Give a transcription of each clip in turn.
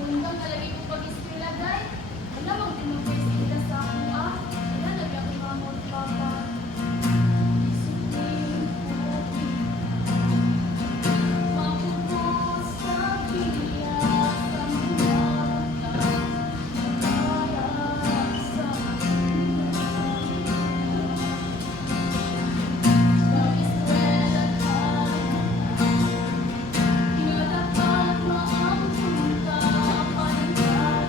Undang talaga yung pag-ispila, day. Wala, mag-ispila sa ako, ah. Wala, nagyan ko nga mo, papa. Isipin ko, mapuno sa piya, sa mga mata, para sa akin. Pag-ispila tayo, di nga dapat maampun ka, parang tayo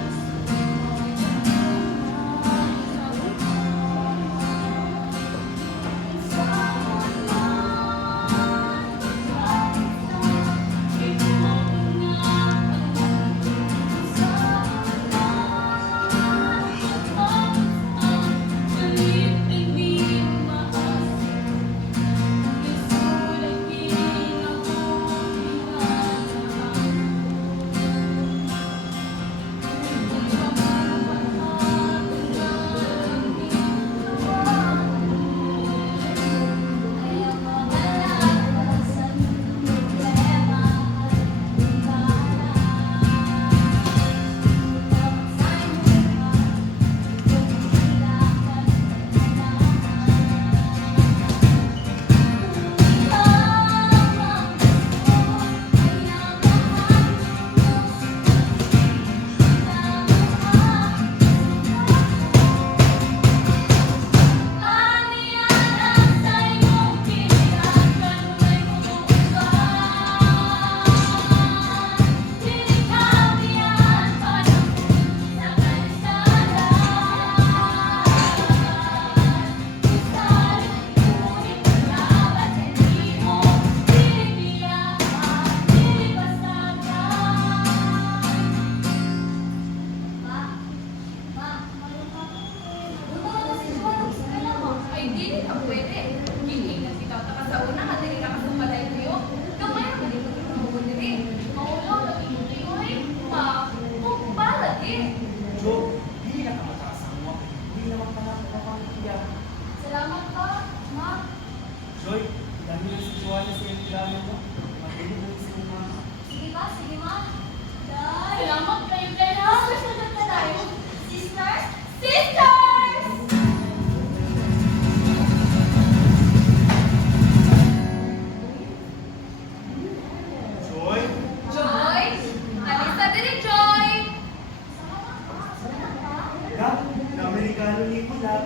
ay dili ka pwede. Gining na si Tata ka sa una, kadali na ka sa balay kayo. Gamay ang mali ko ito diri. Maulaw na pinuti ko ay mapupala di. Jo, hindi na kamatasan mo. Hindi naman pala kapangkiya. Salamat pa, ma. Joy, dami na si Joanna sa iyong drama mo. Mabili mo si mama. Sige ma. Salamat kayo kayo. Susunod na tayo. Sisters? Sisters! Joy? Joy? Alisa diri, Joy! Kap, na-Amerikano ni mo lang.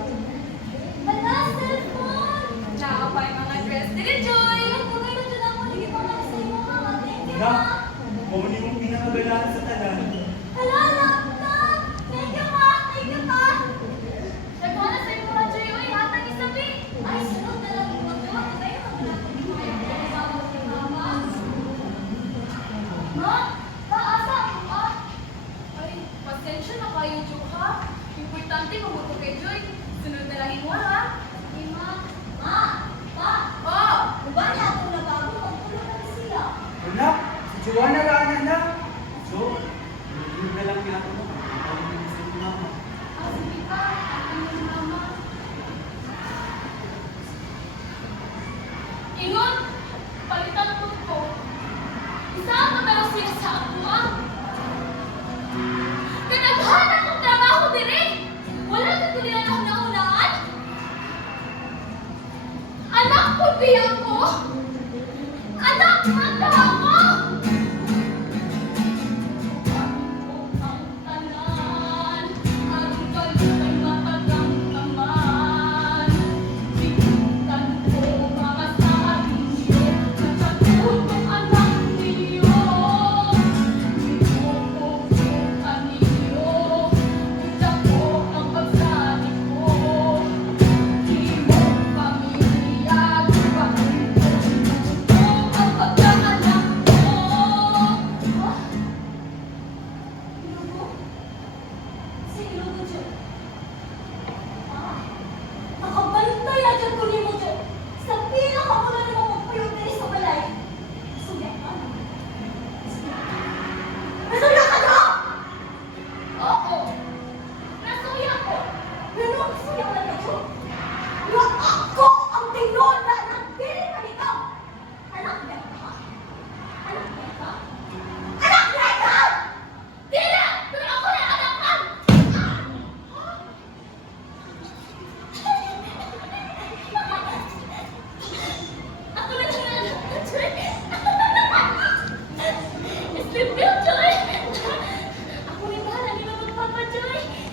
Hala, cellphone! Nakapay mga dress diri, Joy! Kagay na dyan ako, hindi pa nga sa iyo, mama. Thank you, Kap, ma. kung hindi mong pinakagalaan sa tanan. Hala, laptop! Thank you, ma! Thank you, pa! Nagawa na sa iyo, mga Joy. Uy, hatang isabi! Ay, sunod na lang yung maggawa. Kagay na maglalapit mo kayo. Kasama ko si mama. Ma? Taasa ako, ma? Ay, pasensya na kayo, Jo, ha? Importante mabuto kay Joy. Sunod na lang yung ha? Sige, ma. Ma! Pa! Oh! Diba niya ako na bago? Magtulog na siya. Wala, si Joanna lang na. Jo, hindi na lang pinatulog. Hindi na si mama. Ah, sige pa. Ano yung mama? Ingon! Palitan po ko. Isa ang matalo siya sa ako, ah. Kanaghan akong trabaho dire! Wala ka tulian ako naunaan? Anak ko biya ko! Anak mata ko! Ang tanan, ang kalutay matagang naman. Bigutan ko mga sabi niyo, nagkatulong anak niyo. Binubukutan niyo, utak ko ang pagsabi ko. Di mo pamilya, di ba ito? Ang pagkaanak ko. Ilugo? Si Ilugo, Jo? Nakabantay na dyan ko ni mo, Jo. Sa pinakamulan ni mo magpuyog diri sa balay. Nasuya ka na. Nasuya ka na? Oo. Nasuya ko. Pero nasuya ka na, Jo. Na ako ang tinola ng dili na ikaw. Anak niya ka? Anak niya ka? Anak niya ka? Dili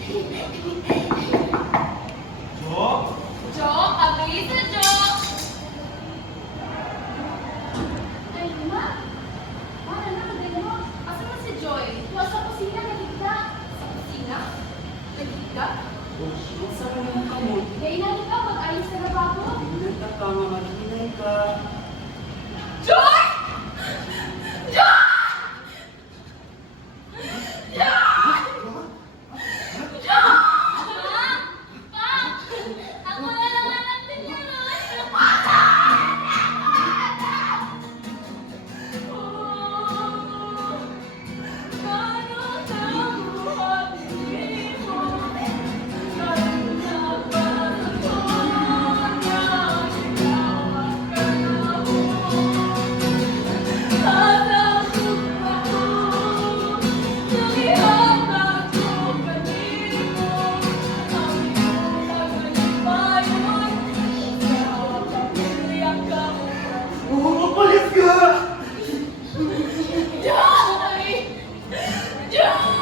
Jo? Jo, abiso, Jo! Ay, ma? Ano na, maganda mo? Asa mo si Joy? Tuwa sa kusina, nagigda. Sa kusina? Nagigda? Sa naman ka mo? Kailan ka mag-ayos na lababo? Hindi ka ka, maginay ka. Joy! Joy! Joy! Joy! Pa! Ako na lang anak ninyo, no? Umalis ka! Joy! Joy!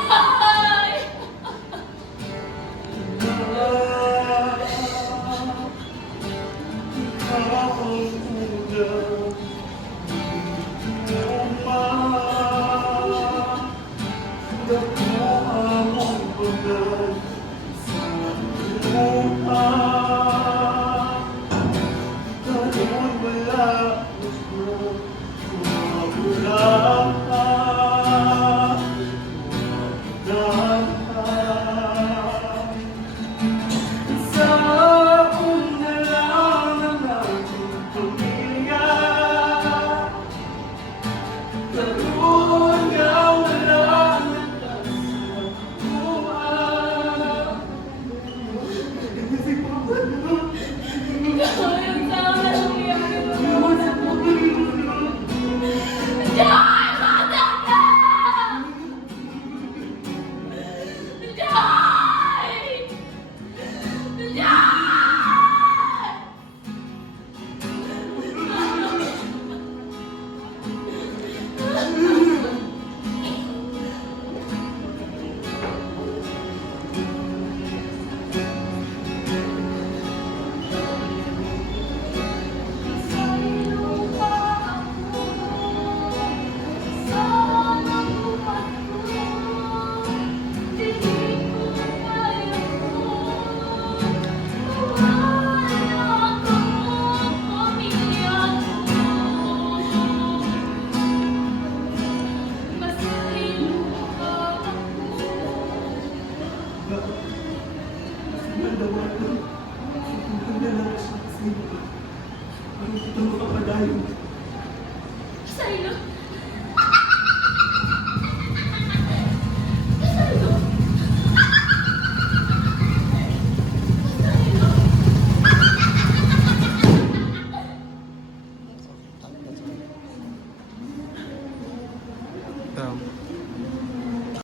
Sa una lang ng ating pamilya, karoon nga wala ng buwan. Ikaw yung tama ng iyakin mo. Joy! Bata ka! Joy! Joy! Ano ito makapadayon?